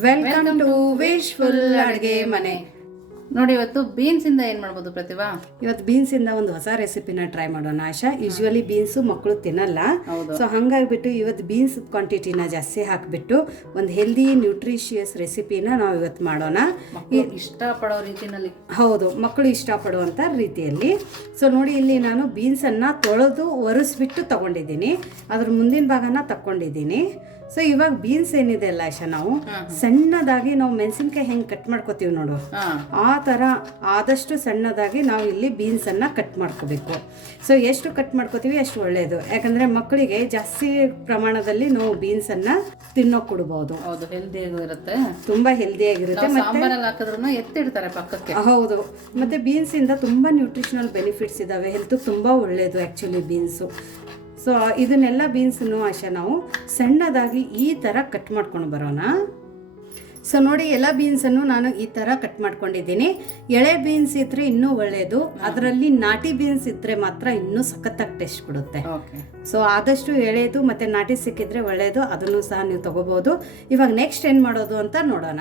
Welcome to wishful ಅಡುಗೆ ಮನೆ ನೋಡಿ ಇವತ್ತು ಬೀನ್ಸ್ ಇಂದ ಏನ್ ಮಾಡ್ಬೋದು ಪ್ರತಿಭಾ? ಇವತ್ತು ಬೀನ್ಸ್ ಇಂದ ಒಂದು ಹೊಸ ರೆಸಿಪಿನ ಟ್ರೈ ಮಾಡೋಣ ಆಶಾ. ಯೂಶ್ವಲಿ ಬೀನ್ಸ್ ಮಕ್ಕಳು ತಿನ್ನಲ್ಲ. ಸೊ ಹಂಗಾಗ್ಬಿಟ್ಟು ಇವತ್ತು ಬೀನ್ಸ್ ಕ್ವಾಂಟಿಟಿನ ಜಾಸ್ತಿ ಹಾಕ್ಬಿಟ್ಟು ಒಂದು ಹೆಲ್ದಿ ನ್ಯೂಟ್ರಿಷಿಯಸ್ ರೆಸಿಪಿನ ನಾವು ಇವತ್ತು ಮಾಡೋಣ. ಇಷ್ಟ ಇಷ್ಟಪಡೋ ರೀತಿನಲ್ಲಿ. ಹೌದು ಮಕ್ಕಳು ಇಷ್ಟಪಡುವಂಥ ರೀತಿಯಲ್ಲಿ. ಸೊ ನೋಡಿ ಇಲ್ಲಿ ನಾನು ಬೀನ್ಸನ್ನು ತೊಳೆದು ಒರೆಸ್ಬಿಟ್ಟು ತಗೊಂಡಿದ್ದೀನಿ. ಅದ್ರ ಮುಂದಿನ ಭಾಗನ ತಕ್ಕೊಂಡಿದ್ದೀನಿ. ಸೊ ಇವಾಗ ಬೀನ್ಸ್ ಏನಿದೆ ಅಲ್ಲ ಆಶಾ ನಾವು ಸಣ್ಣದಾಗಿ ನಾವು ಮೆಣಸಿನ್ಕಾಯಿ ಹೆಂಗೆ ಕಟ್ ಮಾಡ್ಕೋತೀವಿ ನೋಡು. ಆ ಥರ ಆದಷ್ಟು ಸಣ್ಣದಾಗಿ ನಾವು ಇಲ್ಲಿ ಬೀನ್ಸನ್ನು ಕಟ್ ಮಾಡ್ಕೋಬೇಕು. ಸೊ ಎಷ್ಟು ಕಟ್ ಮಾಡ್ಕೋತೀವಿ ಅಷ್ಟು ಒಳ್ಳೆಯದು ಯಾಕಂದರೆ ಮಕ್ಕಳಿಗೆ ಜಾಸ್ತಿ ಪ್ರಮಾಣದಲ್ಲಿ ನಾವು ಬೀನ್ಸನ್ನು ತಿನ್ನೋ ಕೊಡ್ಬೋದು. ಹೌದು ಹೆಲ್ದಿ ಆಗಿರುತ್ತೆ ತುಂಬ ಹೆಲ್ದಿಯಾಗಿರುತ್ತೆ ಆಗಿರುತ್ತೆ. ಸಾಂಬಾರಲ್ಲಿ ಹಾಕಿದ್ರು ಎತ್ತಿಡ್ತಾರೆ ಪಕ್ಕಕ್ಕೆ. ಹೌದು. ಮತ್ತೆ ಬೀನ್ಸ್ ಇಂದ ತುಂಬಾ ನ್ಯೂಟ್ರಿಷನಲ್ ಬೆನಿಫಿಟ್ಸ್ ಇದಾವೆ. ಹೆಲ್ತ್ ತುಂಬಾ ಒಳ್ಳೆಯದು ಆ್ಯಕ್ಚುಲಿ ಬೀನ್ಸು ಸೊ ಇದನ್ನೆಲ್ಲ ಬೀನ್ಸನ್ನು ಆಶೆ ನಾವು ಸಣ್ಣದಾಗಿ ಈ ಥರ ಕಟ್ ಮಾಡ್ಕೊಂಡು ಬರೋಣ. ಸೊ ನೋಡಿ ಎಲ್ಲ ಬೀನ್ಸನ್ನು ನಾನು ಈ ಥರ ಕಟ್ ಮಾಡ್ಕೊಂಡಿದ್ದೀನಿ. ಎಳೆ ಬೀನ್ಸ್ ಇದ್ರೆ ಇನ್ನೂ ಒಳ್ಳೆಯದು ಅದರಲ್ಲಿ ನಾಟಿ ಬೀನ್ಸ್ ಇದ್ರೆ ಮಾತ್ರ ಇನ್ನೂ ಸಖತ್ತಾಗಿ ಟೇಸ್ಟ್ ಕೊಡುತ್ತೆ. ಸೊ ಆದಷ್ಟು ಎಳೆದು ಮತ್ತು ನಾಟಿ ಸಿಕ್ಕಿದ್ರೆ ಒಳ್ಳೆಯದು ಅದನ್ನು ಸಹ ನೀವು ತೊಗೋಬೋದು ಇವಾಗ ನೆಕ್ಸ್ಟ್ ಏನು ಮಾಡೋದು ಅಂತ ನೋಡೋಣ.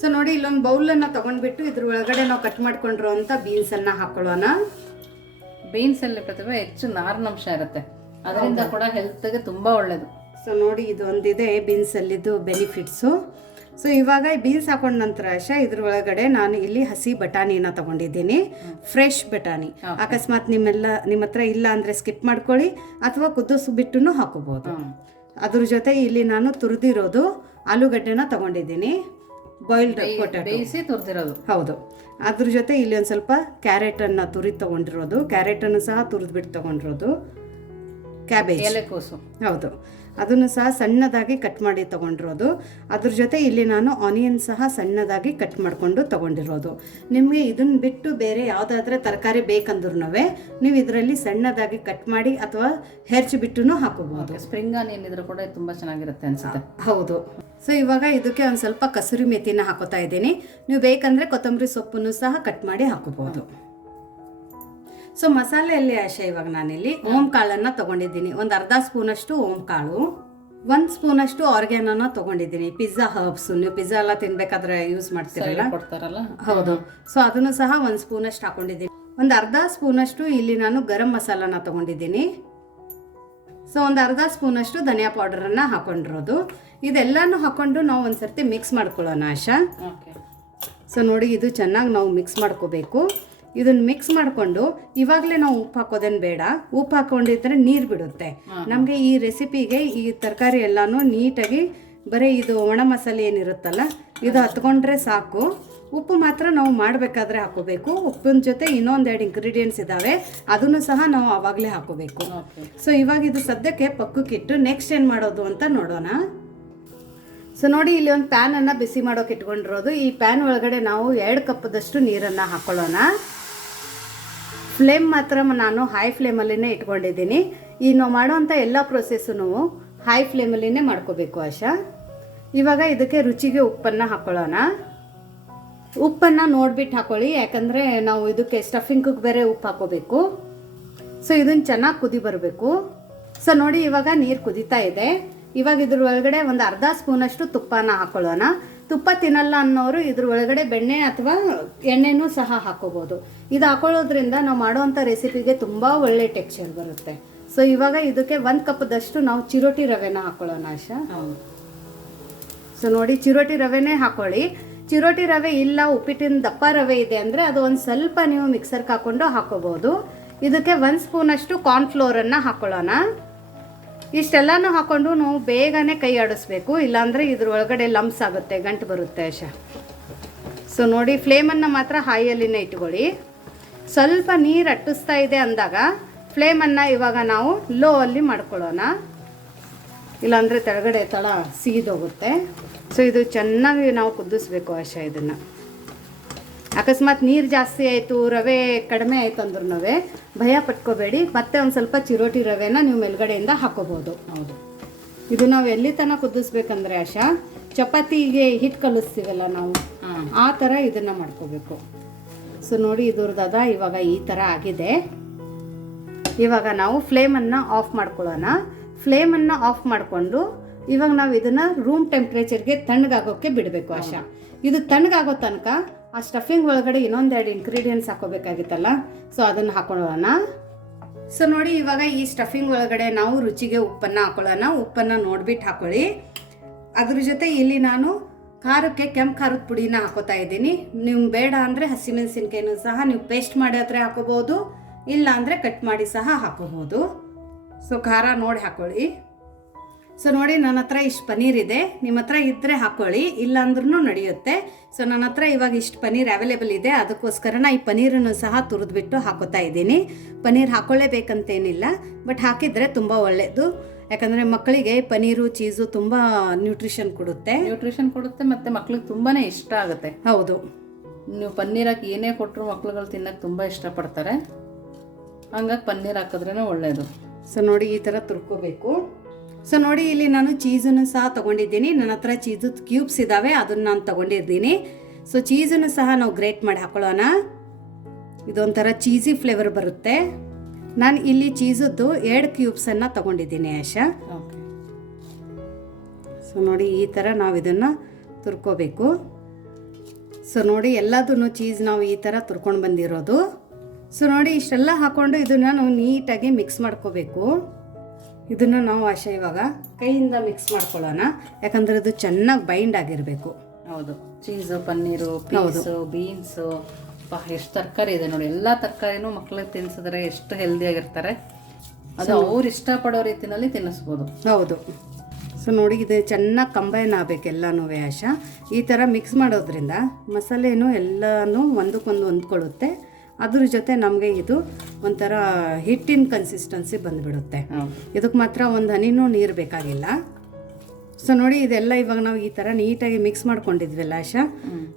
ಸೊ ನೋಡಿ ಇಲ್ಲೊಂದು ಬೌಲನ್ನು ತೊಗೊಂಡ್ಬಿಟ್ಟು ಇದ್ರ ಒಳಗಡೆ ನಾವು ಕಟ್ ಮಾಡ್ಕೊಂಡಿರೋ ಅಂಥ ಬೀನ್ಸನ್ನು ಹಾಕೊಳ್ಳೋಣ. ಬೀನ್ಸಲ್ಲಿ ಪ್ರತಿಭಾ ಹೆಚ್ಚು ನಾರಿನಂಶ ಇರುತ್ತೆ. ಅದರಿಂದ ಕೂಡ ಹೆಲ್ತ್ಗೆ ತುಂಬಾ ಒಳ್ಳೆಯದು ಸೊ ನೋಡಿ ಇದು ಒಂದಿದೆ ಬೀನ್ಸಲ್ಲಿದ್ದು ಬೆನಿಫಿಟ್ಸು ಸೊ ಇವಾಗ ಈ ಬೀನ್ಸ್ ಹಾಕೊಂಡ ನಂತರ ಆಶ ಇದ್ರ ಒಳಗಡೆ ನಾನು ಇಲ್ಲಿ ಹಸಿ ಬಟಾಣಿನ ತಗೊಂಡಿದ್ದೀನಿ. ಫ್ರೆಶ್ ಬಟಾಣಿ. ಅಕಸ್ಮಾತ್ ನಿಮ್ಮೆಲ್ಲ ನಿಮ್ಮ ಹತ್ರ ಇಲ್ಲ ಅಂದರೆ ಸ್ಕಿಪ್ ಮಾಡ್ಕೊಳ್ಳಿ ಅಥವಾ ಕುದಿಸ್ಬಿಟ್ಟು ಹಾಕೋಬೋದು. ಹ್ಮ್. ಅದ್ರ ಜೊತೆ ಇಲ್ಲಿ ನಾನು ತುರಿದಿರೋದು ಆಲೂಗಡ್ಡೆನ ತಗೊಂಡಿದ್ದೀನಿ. ಬಾಯ್ಲ್ಡ್ ಬೇಯಿಸಿ ತುರಿದಿರೋದು. ಹೌದು. ಅದ್ರ ಜೊತೆ ಇಲ್ಲಿ ಒಂದು ಸ್ವಲ್ಪ ಕ್ಯಾರೆಟನ್ನು ತುರಿದು ತೊಗೊಂಡಿರೋದು. ಕ್ಯಾರೆಟನ್ನು ಸಹ ತುರಿದ್ಬಿಟ್ಟು ತೊಗೊಂಡಿರೋದು. ಕ್ಯಾಬೇಜ್ ಎಲೆಕೋಸು ಹೌದು. ಅದನ್ನು ಸಹ ಸಣ್ಣದಾಗಿ ಕಟ್ ಮಾಡಿ ತೊಗೊಂಡಿರೋದು. ಅದ್ರ ಜೊತೆ ಇಲ್ಲಿ ನಾನು ಆನಿಯನ್ ಸಹ ಸಣ್ಣದಾಗಿ ಕಟ್ ಮಾಡಿಕೊಂಡು ತೊಗೊಂಡಿರೋದು. ನಿಮಗೆ ಇದನ್ನು ಬಿಟ್ಟು ಬೇರೆ ಯಾವುದಾದ್ರೆ ತರಕಾರಿ ಬೇಕಂದ್ರೂ ನೀವು ಇದರಲ್ಲಿ ಸಣ್ಣದಾಗಿ ಕಟ್ ಮಾಡಿ ಅಥವಾ ಹೆರ್ಚಿಬಿಟ್ಟು ಹಾಕೋಬಹುದು ಸ್ಪ್ರಿಂಗ್ ಆನಿಯನ್ ಇದ್ರೆ ಕೂಡ ತುಂಬ ತುಂಬಾ ಚೆನ್ನಾಗಿರುತ್ತೆ ಅನ್ಸುತ್ತೆ. ಹೌದು. ಸೊ ಇವಾಗ ಇದಕ್ಕೆ ಒಂದು ಸ್ವಲ್ಪ ಕಸೂರಿ ಮೆಥಿನ ಹಾಕೋತಾ ಇದ್ದೀನಿ. ನೀವು ಬೇಕಂದ್ರೆ ಕೊತ್ತಂಬರಿ ಸೊಪ್ಪನ್ನು ಸಹ ಕಟ್ ಮಾಡಿ ಹಾಕೋಬಹುದು ಸೊ ಮಸಾಲೆಯಲ್ಲಿ ಆಶೆ ಇವಾಗ ನಾನಿಲ್ಲಿ ಓಂ ಕಾಳನ್ನು ತಗೊಂಡಿದ್ದೀನಿ. ಒಂದು ಅರ್ಧ ಸ್ಪೂನಷ್ಟು ಓಮ್ ಕಾಳು ಒಂದು ಸ್ಪೂನಷ್ಟು ಆರ್ಗ್ಯಾನನ ತಗೊಂಡಿದ್ದೀನಿ. Pizza herbs. ನೀವು ಪಿಜ್ಜಾ ಎಲ್ಲ ತಿನ್ಬೇಕಾದ್ರೆ ಯೂಸ್ ಮಾಡ್ತೀರಲ್ಲ? ಕೊಡ್ತಾರಲ್ಲ? ಹೌದು. ಸೊ ಅದನ್ನು ಸಹ ಒಂದು ಸ್ಪೂನಷ್ಟು ಹಾಕೊಂಡಿದ್ದೀನಿ. ಒಂದು ಅರ್ಧ ಸ್ಪೂನಷ್ಟು ಇಲ್ಲಿ ನಾನು ಗರಂ ಮಸಾಲಾನ ತಗೊಂಡಿದ್ದೀನಿ. ಸೊ ಒಂದು ಅರ್ಧ ಸ್ಪೂನಷ್ಟು ಧನಿಯಾ ಪೌಡರನ್ನು ಹಾಕೊಂಡಿರೋದು. ಇದೆಲ್ಲನೂ ಹಾಕೊಂಡು ನಾವು ಒಂದು ಸರ್ತಿ ಮಿಕ್ಸ್ ಮಾಡ್ಕೊಳ್ಳೋಣ ಆಶಾ. ಸೊ ನೋಡಿ ಇದು ಚೆನ್ನಾಗಿ ನಾವು ಮಿಕ್ಸ್ ಮಾಡ್ಕೋಬೇಕು. ಇದನ್ನು ಮಿಕ್ಸ್ ಮಾಡಿಕೊಂಡು ಇವಾಗಲೇ ನಾವು ಉಪ್ಪು ಹಾಕೋದೇನು ಬೇಡ. ಉಪ್ಪು ಹಾಕೊಂಡಿದ್ರೆ ನೀರು ಬಿಡುತ್ತೆ. ನಮಗೆ ಈ ರೆಸಿಪಿಗೆ ಈ ತರಕಾರಿ ಎಲ್ಲನೂ ನೀಟಾಗಿ ಬರೀ ಇದು ಒಣ ಮಸಾಲೆ ಏನಿರುತ್ತಲ್ಲ ಇದು ಹತ್ಕೊಂಡ್ರೆ ಸಾಕು. ಉಪ್ಪು ಮಾತ್ರ ನಾವು ಮಾಡಬೇಕಾದ್ರೆ ಹಾಕೋಬೇಕು. ಉಪ್ಪಿನ ಜೊತೆ ಇನ್ನೊಂದೆರಡು ಇಂಗ್ರೀಡಿಯೆಂಟ್ಸ್ ಇದ್ದಾವೆ ಅದನ್ನು ಸಹ ನಾವು ಆವಾಗಲೇ ಹಾಕೋಬೇಕು. ಸೊ ಇವಾಗ ಇದು ಸದ್ಯಕ್ಕೆ ಪಕ್ಕಕ್ಕಿಟ್ಟು ನೆಕ್ಸ್ಟ್ ಏನು ಮಾಡೋದು ಅಂತ ನೋಡೋಣ. ಸೊ ನೋಡಿ ಇಲ್ಲಿ ಒಂದು ಪ್ಯಾನನ್ನು ಬಿಸಿ ಮಾಡೋಕೆ ಇಟ್ಕೊಂಡಿರೋದು. ಈ ಪ್ಯಾನ್ ಒಳಗಡೆ ನಾವು ಎರಡು ಕಪ್ಪದಷ್ಟು ನೀರನ್ನು ಹಾಕೊಳ್ಳೋಣ. ಫ್ಲೇಮ್ ಮಾತ್ರ ನಾನು ಹೈ ಫ್ಲೇಮಲ್ಲೇ ಇಟ್ಕೊಂಡಿದ್ದೀನಿ. ಈ ನಾವು ಮಾಡೋವಂಥ ಎಲ್ಲ ಪ್ರೊಸೆಸ್ಸು ಹೈ ಫ್ಲೇಮಲ್ಲೇ ಮಾಡ್ಕೋಬೇಕು ಆಶಾ. ಇವಾಗ ಇದಕ್ಕೆ ರುಚಿಗೆ ಉಪ್ಪನ್ನು ಹಾಕೊಳ್ಳೋಣ. ಉಪ್ಪನ್ನು ನೋಡ್ಬಿಟ್ಟು ಹಾಕೊಳ್ಳಿ, ಯಾಕಂದರೆ ನಾವು ಇದಕ್ಕೆ ಸ್ಟಫಿಂಗಿಗೆ ಬೇರೆ ಉಪ್ಪು ಹಾಕೋಬೇಕು. ಸೊ ಇದನ್ನು ಚೆನ್ನಾಗಿ ಕುದಿ ಬರಬೇಕು. ಸೊ ನೋಡಿ ಇವಾಗ ನೀರು ಕುದೀತಾ ಇದೆ. ಇವಾಗ ಇದ್ರ ಒಳಗಡೆ ಒಂದು ಅರ್ಧ ಸ್ಪೂನಷ್ಟು ತುಪ್ಪನ ಹಾಕೊಳ್ಳೋಣ. ತುಪ್ಪ ತಿನ್ನಲ್ಲ ಅನ್ನೋರು ಇದ್ರ ಒಳಗಡೆ ಬೆಣ್ಣೆ ಅಥವಾ ಎಣ್ಣೆನೂ ಸಹ ಹಾಕೋಬೋದು. ಇದು ಹಾಕೊಳ್ಳೋದ್ರಿಂದ ನಾವು ಮಾಡೋವಂಥ ರೆಸಿಪಿಗೆ ತುಂಬ ಒಳ್ಳೆ ಟೆಕ್ಸ್ಚರ್ ಬರುತ್ತೆ. ಸೊ ಇವಾಗ ಇದಕ್ಕೆ ಒಂದು ಕಪ್ದಷ್ಟು ನಾವು ಚಿರೋಟಿ ರವೆನ ಹಾಕೊಳ್ಳೋಣ ಆಶಾ. ಸೊ ನೋಡಿ ಚಿರೋಟಿ ರವೆನೇ ಹಾಕೊಳ್ಳಿ. ಚಿರೋಟಿ ರವೆ ಇಲ್ಲ ಉಪ್ಪಿಟ್ಟಿನ ದಪ್ಪ ರವೆ ಇದೆ ಅಂದರೆ ಅದು ಒಂದು ಸ್ವಲ್ಪ ನೀವು ಮಿಕ್ಸರ್ಗೆ ಹಾಕೊಂಡು ಹಾಕೋಬೋದು. ಇದಕ್ಕೆ ಒಂದು ಸ್ಪೂನಷ್ಟು ಕಾರ್ನ್ಫ್ಲೋರನ್ನು ಹಾಕೊಳ್ಳೋಣ. ಇಷ್ಟೆಲ್ಲನೂ ಹಾಕೊಂಡು ನಾವು ಬೇಗನೆ ಕೈ ಆಡಿಸ್ಬೇಕು, ಇಲ್ಲಾಂದರೆ ಇದ್ರ ಒಳಗಡೆ ಲಂಪ್ಸ್ ಆಗುತ್ತೆ, ಗಂಟು ಬರುತ್ತೆ ಆಶಾ. ಸೊ ನೋಡಿ ಫ್ಲೇಮನ್ನು ಮಾತ್ರ ಹಾಯಲ್ಲಿನೇ ಇಟ್ಕೊಳ್ಳಿ. ಸ್ವಲ್ಪ ನೀರು ಅಟ್ಟಿಸ್ತಾ ಇದೆ ಅಂದಾಗ ಫ್ಲೇಮನ್ನು ಇವಾಗ ನಾವು ಲೋ ಅಲ್ಲಿ ಮಾಡ್ಕೊಳ್ಳೋಣ. ಇಲ್ಲಾಂದರೆ ಕೆಳಗಡೆ ತಳ ಸೀದೋಗುತ್ತೆ. ಸೊ ಇದು ಚೆನ್ನಾಗಿ ನಾವು ಕುದಿಸ್ಬೇಕು ಆಶಾ ಇದನ್ನು. ಅಕಸ್ಮಾತ್ ನೀರು ಜಾಸ್ತಿ ಆಯಿತು ರವೆ ಕಡಿಮೆ ಆಯಿತು ಅಂದ್ರೂ ಭಯ ಪಟ್ಕೋಬೇಡಿ. ಮತ್ತೆ ಒಂದು ಸ್ವಲ್ಪ ಚಿರೋಟಿ ರವೆನ ನೀವು ಮೇಲ್ಗಡೆಯಿಂದ ಹಾಕೋಬೋದು. ಹೌದು. ಇದು ನಾವು ಎಲ್ಲಿ ತನಕ ಕುದಿಸ್ಬೇಕಂದ್ರೆ ಆಶಾ ಚಪಾತಿಗೆ ಹಿಟ್ಟು ಕಲಿಸ್ತೀವಲ್ಲ ನಾವು ಆ ಥರ ಇದನ್ನು ಮಾಡ್ಕೋಬೇಕು. ಸೊ ನೋಡಿ ಇದ್ರದ್ದು ಇವಾಗ ಈ ಥರ ಆಗಿದೆ. ಇವಾಗ ನಾವು ಫ್ಲೇಮನ್ನು ಆಫ್ ಮಾಡ್ಕೊಳ್ಳೋಣ. ಫ್ಲೇಮನ್ನು ಆಫ್ ಮಾಡಿಕೊಂಡು ಇವಾಗ ನಾವು ಇದನ್ನು ರೂಮ್ ಟೆಂಪ್ರೇಚರ್ಗೆ ತಣ್ಣಗಾಗೋಕ್ಕೆ ಬಿಡಬೇಕು ಆಶಾ. ಇದು ತಣ್ಣಗಾಗೋ ತನಕ ಆ ಸ್ಟಫಿಂಗ್ ಒಳಗಡೆ ಇನ್ನೊಂದೆರಡು ಇಂಗ್ರೀಡಿಯೆಂಟ್ಸ್ ಹಾಕೋಬೇಕಾಗಿತ್ತಲ್ಲ? ಸೊ ಅದನ್ನು ಹಾಕೊಳ್ಳೋಣ. ಸೊ ನೋಡಿ, ಇವಾಗ ಈ ಸ್ಟಫಿಂಗ್ ಒಳಗಡೆ ನಾವು ರುಚಿಗೆ ಉಪ್ಪನ್ನು ಹಾಕೊಳ್ಳೋಣ. ಉಪ್ಪನ್ನು ನೋಡ್ಬಿಟ್ಟು ಹಾಕೊಳ್ಳಿ. ಅದ್ರ ಜೊತೆ ಇಲ್ಲಿ ನಾನು ಖಾರಕ್ಕೆ ಕೆಂಪು ಖಾರದ ಪುಡಿನ ಹಾಕೋತಾ ಇದ್ದೀನಿ. ನೀವು ಬೇಡ ಅಂದರೆ ಹಸಿಮೆಣಸಿನ್ಕಾಯಿನೂ ಸಹ ನೀವು ಪೇಸ್ಟ್ ಮಾಡಿ ಹತ್ರ ಹಾಕೋಬೋದು ಇಲ್ಲ ಅಂದರೆ ಕಟ್ ಮಾಡಿ ಸಹ ಹಾಕೋಬೋದು ಸೊ ಖಾರ ನೋಡಿ ಹಾಕೊಳ್ಳಿ. ಸೊ ನೋಡಿ ನನ್ನ ಹತ್ರ ಇಷ್ಟು ಪನ್ನೀರ್ ಇದೆ. ನಿಮ್ಮ ಹತ್ರ ಇದ್ದರೆ ಹಾಕೊಳ್ಳಿ ಇಲ್ಲಾಂದ್ರೂ ನಡೆಯುತ್ತೆ. ಸೊ ನನ್ನ ಹತ್ರ ಇವಾಗ ಇಷ್ಟು ಪನ್ನೀರ್ ಅವೈಲೇಬಲ್ ಇದೆ. ಅದಕ್ಕೋಸ್ಕರ ನಾ ಈ ಪನ್ನೀರನ್ನು ಸಹ ತುರಿದ್ಬಿಟ್ಟು ಹಾಕೋತಾ ಇದ್ದೀನಿ. ಪನ್ನೀರ್ ಹಾಕೊಳ್ಳೇಬೇಕಂತೇನಿಲ್ಲ ಬಟ್ ಹಾಕಿದರೆ ತುಂಬ ಒಳ್ಳೆಯದು ಯಾಕಂದರೆ ಮಕ್ಕಳಿಗೆ ಪನ್ನೀರು ಚೀಸು ತುಂಬ ನ್ಯೂಟ್ರಿಷನ್ ಕೊಡುತ್ತೆ. ನ್ಯೂಟ್ರಿಷನ್ ಕೊಡುತ್ತೆ ಮತ್ತೆ ಮಕ್ಳಿಗೆ ತುಂಬಾನೇ ಇಷ್ಟ ಆಗುತ್ತೆ. ಹೌದು. ನೀವು ಪನ್ನೀರ್ ಹಾಕಿ ಏನೇ ಕೊಟ್ಟರು ಮಕ್ಳುಗಳು ತಿನ್ನಕ್ಕೆ ತುಂಬ ಇಷ್ಟಪಡ್ತಾರೆ. ಹಂಗಾಗಿ ಪನ್ನೀರ್ ಹಾಕಿದ್ರೇ ಒಳ್ಳೆಯದು ಸೊ ನೋಡಿ ಈ ಥರ ತುರ್ಕೋಬೇಕು. ಸೊ ನೋಡಿ ಇಲ್ಲಿ ನಾನು ಚೀಸನ್ನು ಸಹ ತಗೊಂಡಿದ್ದೀನಿ. ನನ್ನ ಹತ್ರ ಚೀಸು ಕ್ಯೂಬ್ಸ್ ಇದ್ದಾವೆ ಅದನ್ನು ನಾನು ತಗೊಂಡಿದ್ದೀನಿ. ಸೊ ಚೀಸನ್ನು ಸಹ ನಾವು ಗ್ರೇಟ್ ಮಾಡಿ ಹಾಕೊಳ್ಳೋಣ. ಇದೊಂಥರ ಚೀಸಿ ಫ್ಲೇವರ್ ಬರುತ್ತೆ. ನಾನು ಇಲ್ಲಿ ಚೀಸದ್ದು ಎರಡು ಕ್ಯೂಬ್ಸನ್ನು ತಗೊಂಡಿದ್ದೀನಿ ಆಶಾ ಓಕೆ. ಸೊ ನೋಡಿ ಈ ಥರ ನಾವು ಇದನ್ನು ತುರ್ಕೋಬೇಕು. ಸೊ ನೋಡಿ ಎಲ್ಲದನ್ನು ಚೀಸ್ ನಾವು ಈ ಥರ ತುರ್ಕೊಂಡು ಬಂದಿರೋದು. ಸೊ ನೋಡಿ ಇಷ್ಟೆಲ್ಲ ಹಾಕ್ಕೊಂಡು ಇದನ್ನು ನಾವು ನೀಟಾಗಿ ಮಿಕ್ಸ್ ಮಾಡ್ಕೋಬೇಕು. ಇದನ್ನು ನಾವು ಆಶೆ ಇವಾಗ ಕೈಯಿಂದ ಮಿಕ್ಸ್ ಮಾಡ್ಕೊಳ್ಳೋಣ. ಯಾಕಂದರೆ ಅದು ಚೆನ್ನಾಗಿ ಬೈಂಡ್ ಆಗಿರಬೇಕು. ಹೌದು. ಚೀಸು ಪನ್ನೀರು ಪೀಸು ಬೀನ್ಸು ಎಷ್ಟು ತರಕಾರಿ ಇದೆ ನೋಡಿ. ಎಲ್ಲ ತರಕಾರಿನೂ ಮಕ್ಳಿಗೆ ತಿನ್ಸಿದ್ರೆ ಎಷ್ಟು ಹೆಲ್ದಿಯಾಗಿರ್ತಾರೆ ಅದು ಅವ್ರು ಇಷ್ಟಪಡೋ ರೀತಿಯಲ್ಲಿ ತಿನ್ನಿಸ್ಬೋದು. ಹೌದು. ಸೊ ನೋಡಿ ಇದು ಚೆನ್ನಾಗಿ ಕಂಬೈನ್ ಆಗಬೇಕು ಎಲ್ಲನೂ ಆಶಾ ಈ ಥರ ಮಿಕ್ಸ್ ಮಾಡೋದ್ರಿಂದ ಮಸಾಲೆನೂ ಎಲ್ಲನೂ ಒಂದಕ್ಕೊಂದು ಹೊಂದ್ಕೊಳ್ಳುತ್ತೆ. ಅದ್ರ ಜೊತೆ ನಮಗೆ ಇದು ಒಂಥರ ಹಿಟ್ಟಿನ ಕನ್ಸಿಸ್ಟೆನ್ಸಿ ಬಂದ್ಬಿಡುತ್ತೆ. ಇದಕ್ಕೆ ಮಾತ್ರ ಒಂದು ಹನಿನೂ ನೀರು ಬೇಕಾಗಿಲ್ಲ. ಸೊ ನೋಡಿ ಇದೆಲ್ಲ ಇವಾಗ ನಾವು ಈ ಥರ ನೀಟಾಗಿ ಮಿಕ್ಸ್ ಮಾಡ್ಕೊಂಡಿದ್ವಲ್ಲ ಆಶಾ?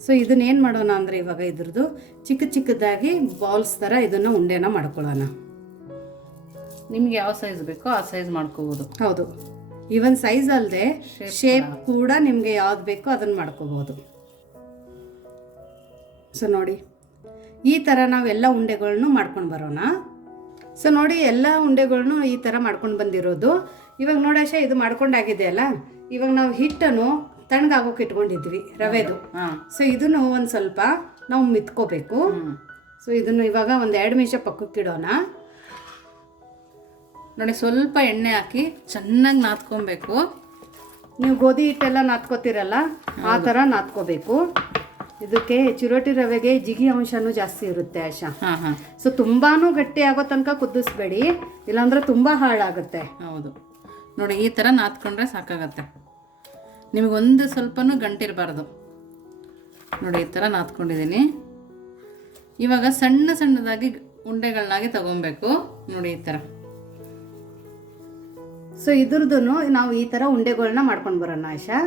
ಸೊ ಇದನ್ನ ಏನು ಮಾಡೋಣ ಅಂದರೆ ಇವಾಗ ಇದ್ರದ್ದು ಚಿಕ್ಕ ಚಿಕ್ಕದಾಗಿ ಬಾಲ್ಸ್ ಥರ ಇದನ್ನು ಉಂಡೆನ ಮಾಡ್ಕೊಳ್ಳೋಣ. ನಿಮ್ಗೆ ಯಾವ ಸೈಜ್ ಬೇಕೋ ಆ ಸೈಜ್ ಮಾಡ್ಕೋಬೋದು. ಹೌದು. ಈವನ್ ಸೈಜ್ ಅಲ್ಲದೆ ಶೇಪ್ ಕೂಡ. ನಿಮಗೆ ಯಾವ್ದು ಬೇಕೋ ಅದನ್ನು ಮಾಡ್ಕೋಬೋದು. ಸೊ ನೋಡಿ. ಈ ಥರ ನಾವೆಲ್ಲ ಉಂಡೆಗಳನ್ನು ಮಾಡ್ಕೊಂಡು ಬರೋಣ. ಸೊ ನೋಡಿ ಎಲ್ಲ ಉಂಡೆಗಳನ್ನು ಈ ಥರ ಮಾಡ್ಕೊಂಡು ಬಂದಿರೋದು. ಇವಾಗ ನೋಡಾಶ ಇದು ಮಾಡ್ಕೊಂಡಾಗಿದೆ ಅಲ್ಲ? ಇವಾಗ ನಾವು ಹಿಟ್ಟನ್ನು ತಣ್ಣಗಾಗೋಕೆ ಇಟ್ಕೊಂಡಿದ್ವಿ ರವೆದು. ಸೊ ಇದನ್ನು ಒಂದು ಸ್ವಲ್ಪ ನಾವು ಮಿತ್ಕೋಬೇಕು. ಸೊ ಇದನ್ನು ಇವಾಗ ಒಂದು ಎರಡು ನಿಮಿಷ ಪಕ್ಕಕ್ಕಿಡೋಣ ನೋಡಿ ಸ್ವಲ್ಪ ಎಣ್ಣೆ ಹಾಕಿ ಚೆನ್ನಾಗಿ ನಾದ್ಕೊಬೇಕು ನೀವು ಗೋಧಿ ಹಿಟ್ಟೆಲ್ಲ ನಾದ್ಕೋತೀರಲ್ಲ ಆ ಥರ ನಾದ್ಕೋಬೇಕು ಇದಕ್ಕೆ ಚಿರೋಟಿ ರವೆಗೆ ಜಿಗಿ ಅಂಶನೂ ಜಾಸ್ತಿ ಇರುತ್ತೆ ಆಶಾ. ಹಾಂ ಹಾಂ. ಸೊ ತುಂಬಾನು ಗಟ್ಟಿ ಆಗೋ ತನಕ ಕುದಿಸ್ಬೇಡಿ ಇಲ್ಲಾಂದ್ರೆ ತುಂಬಾ ಹಾಳಾಗುತ್ತೆ. ಹೌದು. ನೋಡಿ ಈ ಥರ ನಾದ್ಕೊಂಡ್ರೆ ಸಾಕಾಗತ್ತೆ. ನಿಮಗೊಂದು ಸ್ವಲ್ಪನೂ ಗಂಟಿರಬಾರ್ದು. ನೋಡಿ ಈ ಥರ ನಾದ್ಕೊಂಡಿದ್ದೀನಿ. ಇವಾಗ ಸಣ್ಣ ಸಣ್ಣದಾಗಿ ಉಂಡೆಗಳನ್ನಾಗಿ ತಗೊಬೇಕು. ನೋಡಿ ಈ ಥರ ಸೊ ಇದ್ರದ್ದು ನಾವು ಈ ಥರ ಉಂಡೆಗಳನ್ನ ಮಾಡ್ಕೊಂಡು ಬರೋಣ ಆಶಾ.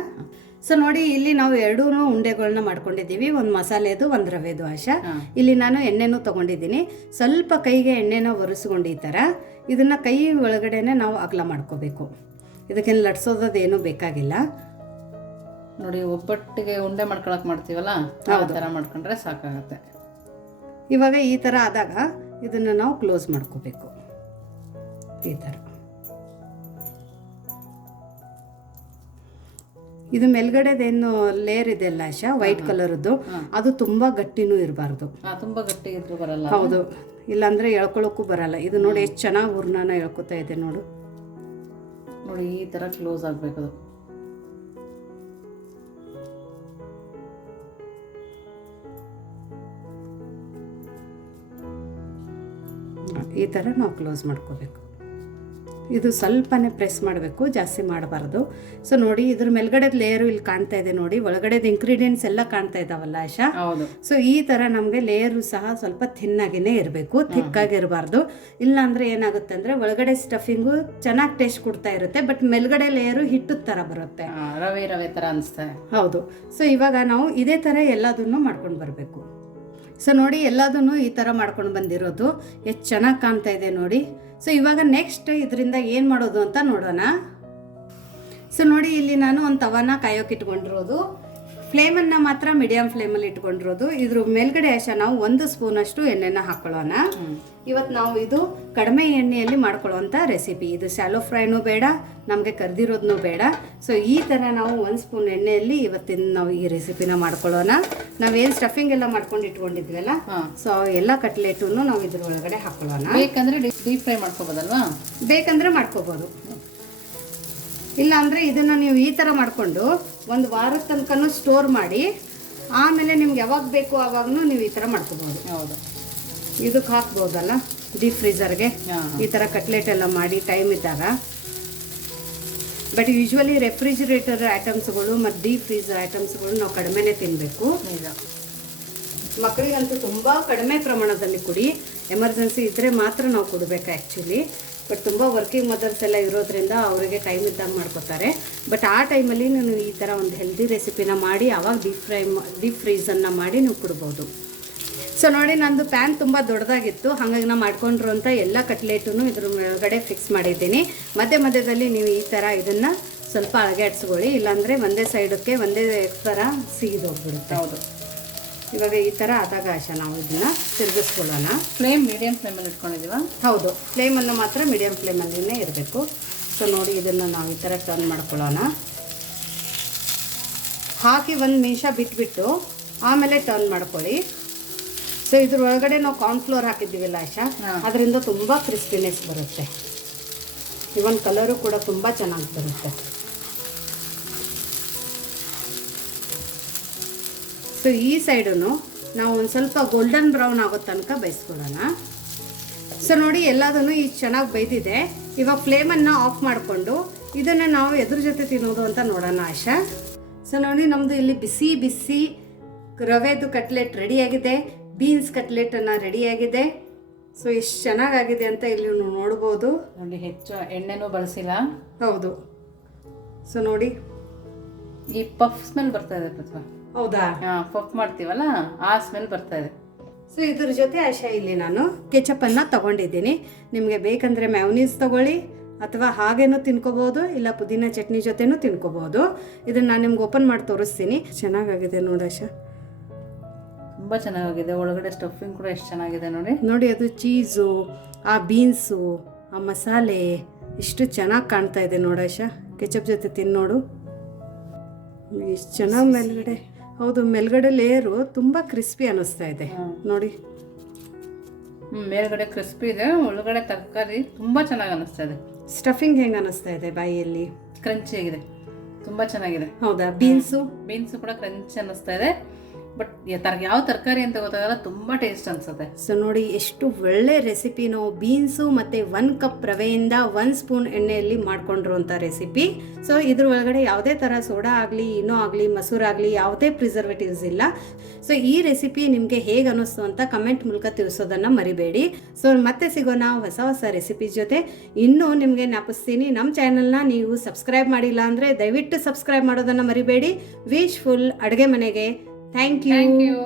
ಸೊ ನೋಡಿ ಇಲ್ಲಿ ನಾವು ಎರಡೂ ಉಂಡೆಗಳನ್ನ ಮಾಡ್ಕೊಂಡಿದ್ದೀವಿ. ಒಂದು ಮಸಾಲೆದು ಒಂದು ರವೆದು ಆಶಾ. ಇಲ್ಲಿ ನಾನು ಎಣ್ಣೆನೂ ತಗೊಂಡಿದ್ದೀನಿ. ಸ್ವಲ್ಪ ಕೈಗೆ ಎಣ್ಣೆನ ಒರೆಸ್ಕೊಂಡು ಈ ಥರ ಇದನ್ನು ಕೈ ಒಳಗಡೆನೆ ನಾವು ಅಗಲ ಮಾಡ್ಕೋಬೇಕು. ಇದಕ್ಕೇನು ಲಟ್ಸೋದೇನು ಬೇಕಾಗಿಲ್ಲ. ನೋಡಿ ಒಬ್ಬಟ್ಟಿಗೆ ಉಂಡೆ ಮಾಡ್ಕೊಳಕ್ಕೆ ಮಾಡ್ತೀವಲ್ಲ? ಆ ಥರ ಮಾಡ್ಕೊಂಡ್ರೆ ಸಾಕಾಗತ್ತೆ. ಇವಾಗ ಈ ಥರ ಆದಾಗ ಇದನ್ನು ನಾವು ಕ್ಲೋಸ್ ಮಾಡ್ಕೋಬೇಕು. ಈ ಥರ. ಇದು ಮೇಲ್ಗಡೆದೇನು ಲೇಯರ್ ಇದೆ ಅಲ್ಲ ಆಶಾ? ವೈಟ್ ಕಲರದ್ದು ಅದು ತುಂಬಾ ಗಟ್ಟಿನೂ ಇರಬಾರ್ದು. ಆ, ಗಟ್ಟಿ ಇದ್ರೂ ಬರಲ್ಲ. ಹೌದು. ಇಲ್ಲಾಂದ್ರೆ ಎಳ್ಕೊಳ್ಳೋಕ್ಕೂ ಬರಲ್ಲ. ಇದು ನೋಡಿ ಎಷ್ಟು ಚೆನ್ನಾಗಿ ಹೂರ್ಣನ ಎಳ್ಕೊತಾ ಇದೆ ನೋಡು. ನೋಡಿ ಈ ಥರ ಕ್ಲೋಸ್ ಆಗಬೇಕು ಅದು. ಈ ಥರ ನಾವು ಕ್ಲೋಸ್ ಮಾಡ್ಕೋಬೇಕು. ಇದು ಸ್ವಲ್ಪನೇ ಪ್ರೆಸ್ ಮಾಡಬೇಕು ಜಾಸ್ತಿ ಮಾಡಬಾರ್ದು. ಸೊ ನೋಡಿ ಇದ್ರ ಮೇಲ್ಗಡೆ ಲೇಯರು ಇಲ್ಲಿ ಕಾಣ್ತಾ ಇದೆ ನೋಡಿ ಒಳಗಡೆದ ಇಂಗ್ರೀಡಿಯೆಂಟ್ಸ್ ಎಲ್ಲ ಕಾಣ್ತಾ ಇದಾವಲ್ಲ ಆಶಾ? ಹೌದು. ಸೊ ಈ ಥರ ನಮಗೆ ಲೇಯರು ಸಹ ಸ್ವಲ್ಪ ಥಿನ್ನಾಗಿನೇ ಇರಬೇಕು ಥಿಕ್ಕಾಗಿರಬಾರ್ದು ಇಲ್ಲಾಂದ್ರೆ ಏನಾಗುತ್ತೆ ಅಂದರೆ ಒಳಗಡೆ ಸ್ಟಫಿಂಗು ಚೆನ್ನಾಗಿ ಟೇಸ್ಟ್ ಕೊಡ್ತಾ ಇರುತ್ತೆ ಬಟ್ ಮೇಲ್ಗಡೆ ಲೇಯರು ಹಿಟ್ಟು ಥರ ಬರುತ್ತೆ. ರವೆ ರವೆ ಥರ ಅನಿಸ್ತಾ ಹೌದು. ಸೊ ಇವಾಗ ನಾವು ಇದೇ ಥರ ಎಲ್ಲದನ್ನು ಮಾಡ್ಕೊಂಡು ಬರಬೇಕು. ಸೊ ನೋಡಿ ಎಲ್ಲದನ್ನು ಈ ಥರ ಮಾಡ್ಕೊಂಡು ಬಂದಿರೋದು. ಎಷ್ಟು ಚೆನ್ನಾಗಿ ಕಾಣ್ತಾ ಇದೆ ನೋಡಿ. ಸೊ ಇವಾಗ ನೆಕ್ಸ್ಟ್ ಇದರಿಂದ ಏನು ಮಾಡೋದು ಅಂತ ನೋಡೋಣ. ಸೊ ನೋಡಿ, ಇಲ್ಲಿ ನಾನು ಒಂದು ತವನ ಕಾಯೋಕೆ ಇಟ್ಕೊಂಡಿರೋದು. ಫ್ಲೇಮನ್ನು ಮಾತ್ರ ಮೀಡಿಯಂ ಫ್ಲೇಮಲ್ಲಿ ಇಟ್ಕೊಂಡಿರೋದು. ಇದ್ರ ಮೇಲ್ಗಡೆ ಅಷ್ಟ ನಾವು ಒಂದು ಸ್ಪೂನಷ್ಟು ಎಣ್ಣೆನ ಹಾಕೊಳ್ಳೋಣ. ಇವತ್ತು ನಾವು ಇದು ಕಡಿಮೆ ಎಣ್ಣೆಯಲ್ಲಿ ಮಾಡ್ಕೊಳ್ಳೋವಂಥ ರೆಸಿಪಿ. ಇದು ಸ್ಯಾಲೋ ಫ್ರೈನೂ ಬೇಡ ನಮಗೆ ಕರೆದಿರೋದನ್ನೂ ಬೇಡ. ಸೊ ಈ ಥರ ನಾವು ಒಂದು ಸ್ಪೂನ್ ಎಣ್ಣೆಯಲ್ಲಿ ಇವತ್ತಿನ ನಾವು ಈ ರೆಸಿಪಿನ ಮಾಡ್ಕೊಳ್ಳೋಣ. ನಾವೇನು ಸ್ಟಫಿಂಗ್ ಎಲ್ಲ ಮಾಡ್ಕೊಂಡು ಇಟ್ಕೊಂಡಿದ್ವಲ್ಲ ಸೊ ಎಲ್ಲ ಕಟ್ಲೆಟನ್ನು ನಾವು ಇದ್ರ ಒಳಗಡೆ ಹಾಕೊಳ್ಳೋಣ. ಬೇಕಂದ್ರೆ ಡೀಪ್ ಫ್ರೈ ಮಾಡ್ಕೋಬೋದಲ್ವಾ? ಬೇಕಂದ್ರೆ ಮಾಡ್ಕೋಬೋದು. ಇಲ್ಲ ಅಂದರೆ ಇದನ್ನು ನೀವು ಈ ಥರ ಮಾಡಿಕೊಂಡು ಒಂದು ವಾರದ ತನಕನೂ ಸ್ಟೋರ್ ಮಾಡಿ ಆಮೇಲೆ ನಿಮ್ಗೆ ಯಾವಾಗ ಬೇಕು ಆವಾಗೂ ನೀವು ಈ ಥರ ಮಾಡ್ಕೋಬೋದು. ಹೌದು. ಇದಕ್ಕೆ ಹಾಕ್ಬೋದಲ್ಲ? ಡೀಪ್ ಫ್ರೀಜರ್ಗೆ ಹಾಂ. ಈ ಥರ ಕಟ್ಲೆಟ್ ಎಲ್ಲ ಮಾಡಿ ಟೈಮ್ ಇದ್ದಾಗ. ಬಟ್ ಯೂಶ್ವಲಿ ರೆಫ್ರಿಜಿರೇಟರ್ ಐಟಮ್ಸ್ಗಳು ಮತ್ತು ಡೀಪ್ ಫ್ರೀಜರ್ ಐಟಮ್ಸ್ಗಳು ನಾವು ಕಡಿಮೆನೇ ತಿನ್ನಬೇಕು ಮಕ್ಕಳಿಗಂತೂ ತುಂಬ ಕಡಿಮೆ ಪ್ರಮಾಣದಲ್ಲಿ ಕುಡಿ. ಎಮರ್ಜೆನ್ಸಿ ಇದ್ದರೆ ಮಾತ್ರ ನಾವು ಕೊಡಬೇಕು ಆ್ಯಕ್ಚುಲಿ ಬಟ್ ತುಂಬ ವರ್ಕಿಂಗ್ ಮದರ್ಸ್ ಎಲ್ಲ ಇರೋದ್ರಿಂದ ಅವರಿಗೆ ಟೈಮ್ ಇದ್ದಾಗ ಮಾಡ್ಕೋತಾರೆ. ಬಟ್ ಆ ಟೈಮಲ್ಲಿ ನೀವು ಈ ಥರ ಒಂದು ಹೆಲ್ದಿ ರೆಸಿಪಿನ ಮಾಡಿ ಆವಾಗ ಡೀಪ್ ಫ್ರೈ ಡೀಪ್ ಫ್ರೀಸನ್ನು ಮಾಡಿ ನೀವು ಕೊಡ್ಬೋದು. ಸೊ ನೋಡಿ ನಂದು ಪ್ಯಾನ್ ತುಂಬ ದೊಡ್ಡದಾಗಿತ್ತು. ಹಾಗಾಗಿ ನಾನು ಅಂತ ಎಲ್ಲ ಕಟ್ಲೆಟನ್ನು ಇದ್ರ ಒಳಗಡೆ ಫಿಕ್ಸ್ ಮಾಡಿದ್ದೀನಿ. ಮಧ್ಯ ಮಧ್ಯದಲ್ಲಿ ನೀವು ಈ ಥರ ಇದನ್ನು ಸ್ವಲ್ಪ ಅಳಗಾಡ್ಸ್ಕೊಳ್ಳಿ ಇಲ್ಲಾಂದರೆ ಒಂದೇ ಸೈಡಕ್ಕೆ ಒಂದೇ ಥರ ಸಿಗಿದೋಗ್ಬಿಡುತ್ತೆ ಹೌದು. ಇವಾಗ ಈ ಥರ ಆದಾಗ ಆಶಾ ನಾವು ಇದನ್ನು ತಿರುಗಿಸ್ಕೊಳ್ಳೋಣ. ಫ್ಲೇಮ್ ಮೀಡಿಯಮ್ ಫ್ಲೇಮಲ್ಲಿ ಇಟ್ಕೊಂಡಿದ್ದೀವ? ಹೌದು ಫ್ಲೇಮನ್ನು ಮಾತ್ರ ಮೀಡಿಯಂ ಫ್ಲೇಮಲ್ಲಿನೇ ಇರಬೇಕು. ಸೊ ನೋಡಿ ಇದನ್ನು ನಾವು ಈ ಥರ ಟರ್ನ್ ಮಾಡ್ಕೊಳ್ಳೋಣ. ಹಾಕಿ ಒಂದು ನಿಮಿಷ ಬಿಟ್ಬಿಟ್ಟು ಆಮೇಲೆ ಟರ್ನ್ ಮಾಡ್ಕೊಳ್ಳಿ. ಸೊ ಇದ್ರ ಒಳಗಡೆ ನಾವು ಕಾರ್ನ್ಫ್ಲೋರ್ ಹಾಕಿದ್ದೀವಲ್ಲ ಆಶಾ. ಅದರಿಂದ ತುಂಬ ಕ್ರಿಸ್ಪಿನೆಸ್ ಬರುತ್ತೆ. ಇವನ್ ಕಲರು ಕೂಡ ತುಂಬ ಚೆನ್ನಾಗಿ ಬರುತ್ತೆ. ಸೊ ಈ ಸೈಡೂ ನಾವು ಒಂದು ಸ್ವಲ್ಪ ಗೋಲ್ಡನ್ ಬ್ರೌನ್ ಆಗೋ ತನಕ ಬೇಯಿಸ್ಕೊಳ್ಳೋಣ. ಸೊ ನೋಡಿ ಎಲ್ಲದನ್ನು ಈ ಚೆನ್ನಾಗಿ ಬೈದಿದೆ ಇವಾಗ ಫ್ಲೇಮನ್ನು ಆಫ್ ಮಾಡಿಕೊಂಡು ಇದನ್ನು ನಾವು ಎದ್ರ ಜೊತೆ ತಿನ್ನೋದು ಅಂತ ನೋಡೋಣ ಆಶಾ. ಸೊ ನೋಡಿ ನಮ್ಮದು ಇಲ್ಲಿ ಬಿಸಿ ಬಿಸಿ ರವೆದು ಕಟ್ಲೆಟ್ ರೆಡಿಯಾಗಿದೆ ಬೀನ್ಸ್ ಕಟ್ಲೆಟನ್ನು ರೆಡಿಯಾಗಿದೆ ಸೊ ಎಷ್ಟು ಚೆನ್ನಾಗಾಗಿದೆ ಅಂತ ಇಲ್ಲಿ ನೋಡ್ಬೋದು. ನೋಡಿ ಹೆಚ್ಚು ಎಣ್ಣೆನೂ ಬಳಸಿಲ್ಲ. ಹೌದು. ಸೊ ನೋಡಿ. ಈ ಪಫ್ ಸ್ಮೆಲ್ ಬರ್ತಾ ಇದೆ ಪ್ರತಿಭಾ ಹೌದಾ? ಹಾಂ ಪಫ್ ಮಾಡ್ತೀವಲ್ಲ ಆ ಸ್ಮೆಲ್ ಬರ್ತಾ ಇದೆ. ಸೊ ಇದ್ರ ಜೊತೆ ಆಶಾ ಇಲ್ಲಿ ನಾನು ಕೆಚಪ್ಪನ್ನು ತಗೊಂಡಿದ್ದೀನಿ. ನಿಮಗೆ ಬೇಕಂದರೆ ಮ್ಯಾವ್ನೀಸ್ ತಗೊಳ್ಳಿ ಅಥವಾ ಹಾಗೇನೂ ತಿನ್ಕೋಬೋದು ಇಲ್ಲ ಪುದೀನ ಚಟ್ನಿ ಜೊತೆನೂ ತಿನ್ಕೋಬೋದು. ಇದನ್ನು ನಾನು ನಿಮ್ಗೆ ಓಪನ್ ಮಾಡಿ ತೋರಿಸ್ತೀನಿ. ಚೆನ್ನಾಗಾಗಿದೆ ನೋಡಿ ಆಶಾ. ತುಂಬ ಚೆನ್ನಾಗಿದೆ ಒಳಗಡೆ ಸ್ಟಫಿಂಗ್ ಕೂಡ ಎಷ್ಟು ಚೆನ್ನಾಗಿದೆ ನೋಡಿ. ನೋಡಿ ಅದು ಚೀಸು ಆ ಬೀನ್ಸು ಆ ಮಸಾಲೆ ಇಷ್ಟು ಚೆನ್ನಾಗಿ ಕಾಣ್ತಾ ಇದೆ ನೋಡಾಶ ಕೆಚಪ್ ಜೊತೆ ತಿನ್ನೋಡು. ನೋಡು ಎಷ್ಟು ಚೆನ್ನಾಗಿ ಮೇಲ್ಗಡೆ. ಹೌದು ಮೇಲ್ಗಡೆ ಲೇಯರು ತುಂಬ ಕ್ರಿಸ್ಪಿ ಅನಿಸ್ತಾ ಇದೆ. ನೋಡಿ. ಮೇಲ್ಗಡೆ ಕ್ರಿಸ್ಪಿ ಇದೆ ಒಳಗಡೆ ತರಕಾರಿ ತುಂಬ ಚೆನ್ನಾಗಿ ಅನ್ನಿಸ್ತಾ ಇದೆ. ಸ್ಟಫಿಂಗ್ ಹೆಂಗೆ ಅನಿಸ್ತಾ ಇದೆ ಬಾಯಿಯಲ್ಲಿ? ಕ್ರಂಚಿ ಆಗಿದೆ. ತುಂಬ ಚೆನ್ನಾಗಿದೆ. ಹೌದಾ? ಬೀನ್ಸು ಬೀನ್ಸ್ ಕೂಡ ಕ್ರಂಚಿ ಅನ್ನಿಸ್ತಾ ಇದೆ. ಬಟ್ ತರ ಯಾವ ತರಕಾರಿ ಅಂತ ಗೊತ್ತಾಗಲ್ಲ, ತುಂಬ ಟೇಸ್ಟ್ ಅನ್ಸುತ್ತೆ. ಸೊ ನೋಡಿ, ಎಷ್ಟು ಒಳ್ಳೆ ರೆಸಿಪಿ ನಾವು ಬೀನ್ಸು ಮತ್ತು ಒನ್ ಕಪ್ ರವೆಯಿಂದ ಒನ್ ಸ್ಪೂನ್ ಎಣ್ಣೆಯಲ್ಲಿ ಮಾಡ್ಕೊಂಡಿರುವಂಥ ರೆಸಿಪಿ ಸೊ ಇದ್ರ ಒಳಗಡೆ ಯಾವುದೇ ಥರ ಸೋಡಾ ಆಗಲಿ ಇನ್ನೂ ಆಗಲಿ ಮೊಸರಾಗಲಿ ಯಾವುದೇ ಪ್ರಿಸರ್ವೇಟಿವ್ಸ್ ಇಲ್ಲ. ಸೊ ಈ ರೆಸಿಪಿ ನಿಮಗೆ ಹೇಗೆ ಅನ್ನಿಸ್ತು ಅಂತ ಕಮೆಂಟ್ ಮೂಲಕ ತಿಳಿಸೋದನ್ನು ಮರಿಬೇಡಿ. ಸೊ ಮತ್ತೆ ಸಿಗೋಣ ಹೊಸ ಹೊಸ ರೆಸಿಪಿ ಜೊತೆ. ಇನ್ನೂ ನಿಮಗೆ ಜ್ಞಾಪಿಸ್ತೀನಿ ನಮ್ಮ ಚಾನಲ್ನ ನೀವು ಸಬ್ಸ್ಕ್ರೈಬ್ ಮಾಡಿಲ್ಲ ಅಂದರೆ ದಯವಿಟ್ಟು ಸಬ್ಸ್ಕ್ರೈಬ್ ಮಾಡೋದನ್ನು ಮರಿಬೇಡಿ. ವಿಶ್ ಫುಲ್ ಅಡುಗೆ ಮನೆಗೆ. Thank you thank you